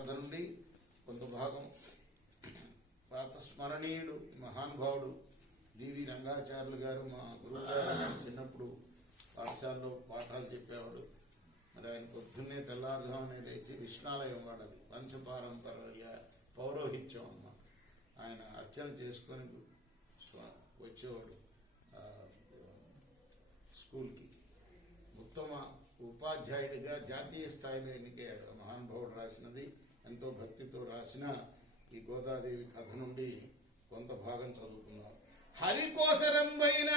కథ నుండి కొంత భాగం. ప్రాతస్మరణీయుడు మహానుభావుడు డివి రంగాచార్యులు గారు మా గురువు గారు చిన్నప్పుడు పాఠశాలలో పాఠాలు చెప్పేవాడు. మరి ఆయన పొద్దున్నే తెల్లారుజామునే లేచి విష్ణాలయం వాడది వంశపారంపర్య పౌరోహిత్యం అమ్మ. ఆయన అర్చన చేసుకొని వచ్చేవాడు స్కూల్కి. ఉత్తమ ఉపాధ్యాయుడిగా జాతీయ స్థాయిలో ఎన్నికయ్యాడు. మహానుభావుడు రాసినది, ఎంతో భక్తితో రాసిన ఈ గోదాదేవి కథ నుండి కొంత భాగం చదువుకున్నాం. హరికోసరంబైన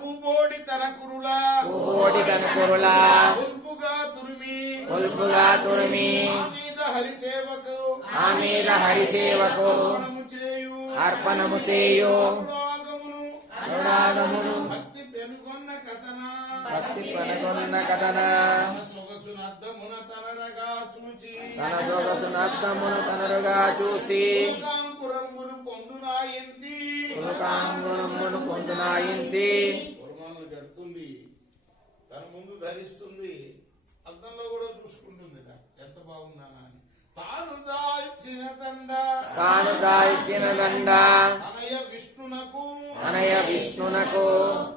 పూబోడి తన కురులా ఒల్పుగా తురిమి ఆమీద హరిసేవకు అర్పణము చేయు అనురాగమును భక్తి పెనుగొన్న కథన తన సొగసునద్దమున తనరుగా చూసి పులకాంగురమును పొందునాయింది. కుర్మాలను గడుతుంది, తన ముందు ధరిస్తుంది, అద్దంలో కూడా చూసుకుంటుంది ఎంత బాగున్నానా అని. తాను దాల్చిన దండ అనయ విష్ణునకు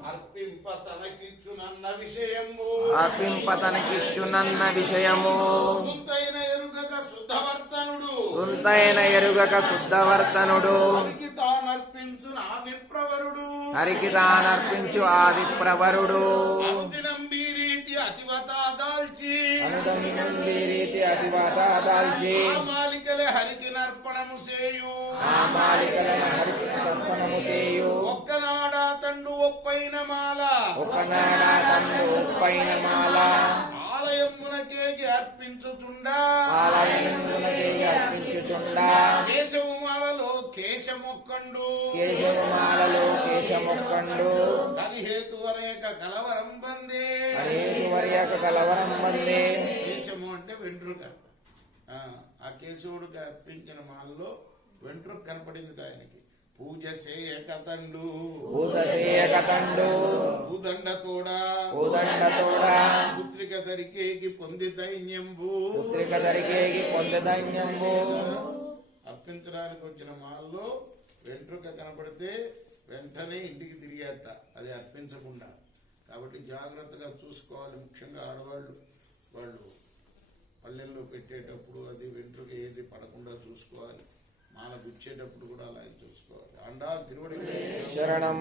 అర్పింప తనకిచ్చునన్న విషయము సుంతైన ఎరుగక శుద్ధవర్తనుడు హరికి తానర్పించు ఆది ప్రవరుడు అతివత దాల్చి హరికి నర్పణము చేయు ఒక్కనాడా తండు ఒప్పైన మాల ఆలయమునకేగి అర్పించుచుండా కేశవమాలలో కేశమొక్కండు కలిహేతు వరయక కలవరం బందే. కేశము అంటే వెంట్రుక. ఆ కేశవుడికి అర్పించిన మాలలో వెంట్రుక కనపడింది ఆయనకి. పూజ చేయక తండు ఉదండతోడా పుత్రిక దరికేకి పొంది దైన్యంబు అర్పించడానికి వచ్చిన మాల్లో వెంట్రుక కనపడితే వెంటనే ఇంటికి తిరిగాట, అది అర్పించకుండా. కాబట్టి జాగ్రత్తగా చూసుకోవాలి. ముఖ్యంగా ఆడవాళ్ళు వాళ్ళు పల్లెల్లో పెట్టేటప్పుడు అది వెంట్రుక ఏది పడకుండా చూసుకోవాలి. మాల గుచ్చేటప్పుడు కూడా అలాగే చూసుకోవాలి. అండాలు తిరువడి శరణం.